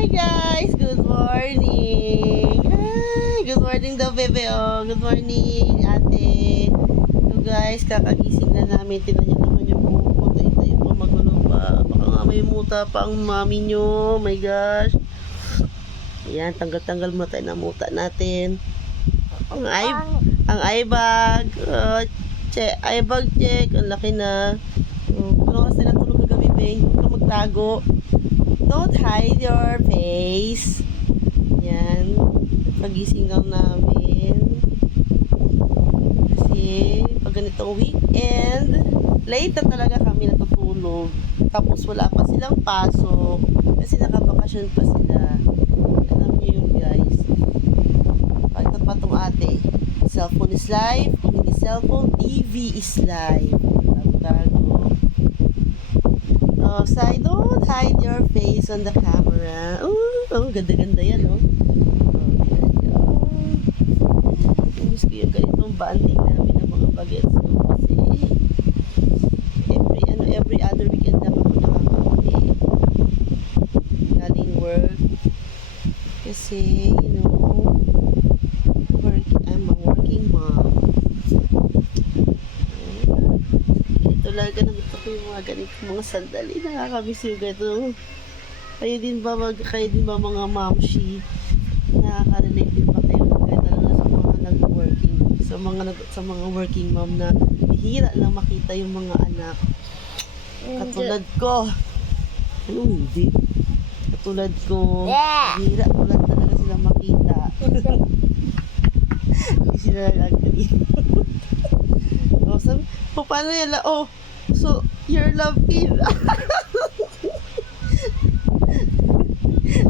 Hi guys! Good morning! Hi! Good morning daw, bebe. Oh, good morning, ate. So guys, kakagising na namin. Tingnan nyo naman yung buko. Tayo pa, magulo pa. Baka nga may muta pa ang mami nyo. Oh my gosh. Ayan, tanggal-tanggal muna tayo ng muta natin. Ang eye bag. Eye bag check. Ang laki na. Ano kasi natulog kagabi, Beng? Huwag ka magtago. Don't hide your face. Yan. Pagising lang namin. Kasi pag ganitong weekend, late na talaga kami natutulog. Tapos wala pa silang pasok. Kasi nakabakasyon pa sila. Alam niyo yun, guys. Pagkat pa itong ate. Cellphone is life. Kung hindi cellphone, TV is life. Tago-tago. So don't hide your face on the camera. Oh, ganda-ganda yan, no? Miss ko yung ganitong banding namin ng mga bagets ko. Kasi every other weekend lang ako nakakauwi. Galing work. Kasi, I'm a working mom. Talaga na gusto ko yung mga ganitong mga sandali. Nakakamiss yung ganito. Kayo din ba mga momshi? Nakaka-relate din ba kayo ng ganito na sa mga nag-working? Sa mga working mom na bihira lang makita yung mga anak. Katulad ko. Ano hindi? Katulad ko. Bihira ko lang talaga sila makita. Hindi sila nag-agree. Paano yan? So, your love kid.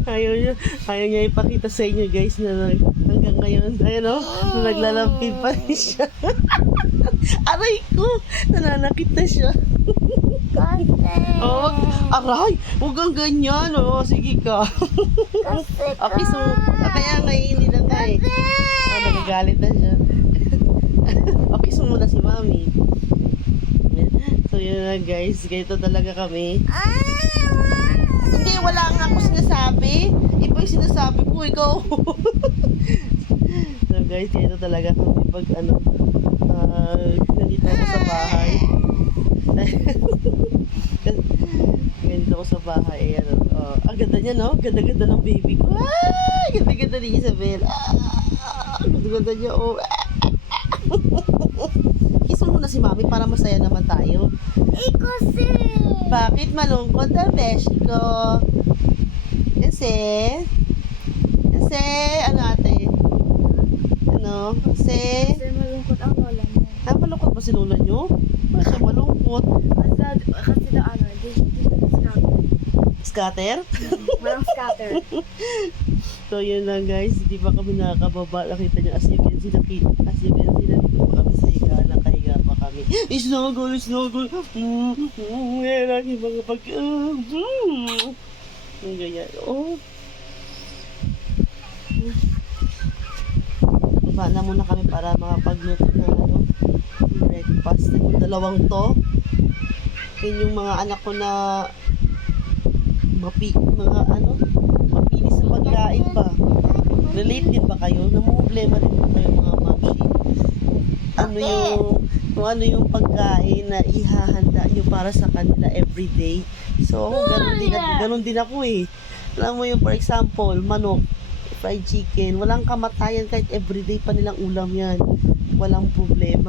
Ayaw niya ipakita sa inyo, guys, na hanggang ngayon, ayun na naglalove kid pa rin siya. Aray ko! Nananakit na siya. Aray! Huwag kang ganyan, sige ka. Okay, so, kaya ngayon hindi na nga eh. Nagagalit na siya. Okay, so muna si mami. So yun na, guys, ganito talaga kami. Hindi, wala nga ako sinasabi. Iba yung sinasabi ko, ikaw. So guys, ganito talaga kami pag nandito ako sa bahay. Ganito ako sa bahay. Ang ganda niya, no? Ganda-ganda ng baby ko. Ganda-ganda ni Isabel. Ganda-ganda niya, Kiss mo muna si mami para masaya naman tayo. Kasi Bakit malungkot ang beshi ko? Kasi ano ate? Kasi malungkot ang lola mo. malungkot ba si lola nyo? Bakit siya malungkot? Kasi daw Scatter? walang scatter. So yun lang, guys, hindi pa kami nakakababa. Nakita nyo, as you can see, nandito pa kami sa higa, nakahiga pa kami. Snuggle. Yan ang mga yung ganyan. Baba na muna kami para makapagluto ng breakfast. Yung dalawang to. Yun yung mga anak ko na mapili sa pagkain pa. Relate din ba kayo? Namumblema din ba kayo mga mamshi? Ano yung pagkain na ihahanda nyo para sa kanila everyday? So, ganun din ako eh. Alam mo yung, for example, manok, fried chicken, walang kamatayan kahit everyday pa nilang ulam yan. Walang problema.